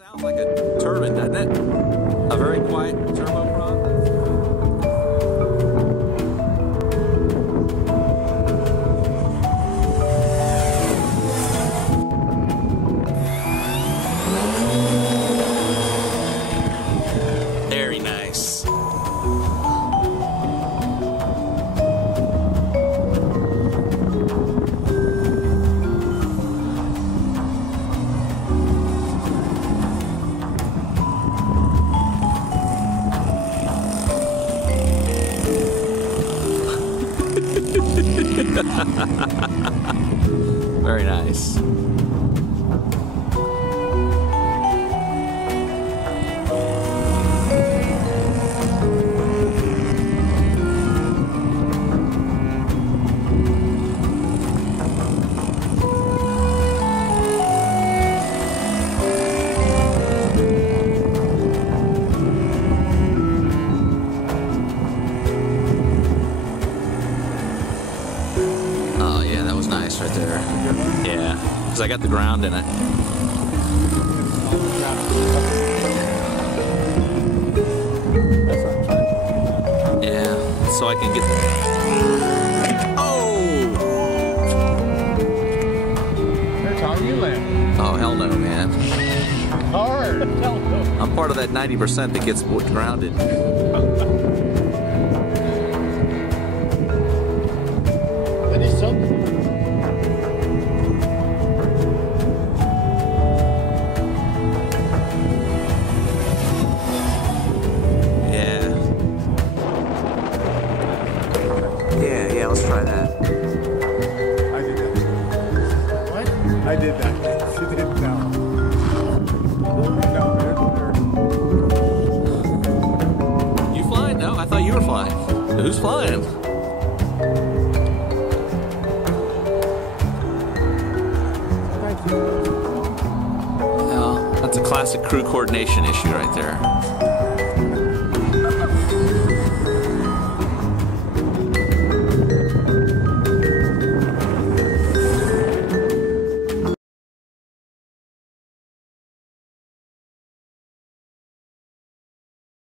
Sounds like a turbine, doesn't it? A very quiet turboprop. Very nice. Very nice. Oh yeah, that was nice right there. Yeah, because I got the ground in it. Yeah, so I can get... Oh! That's how you land. Oh, hell no, man. Hard. I'm part of that 90% that gets grounded. That is something. Yeah, let's try that. I did that. What? I did that. She did now. You flying? No, I thought you were flying. Who's flying? Well, that's a classic crew coordination issue right there.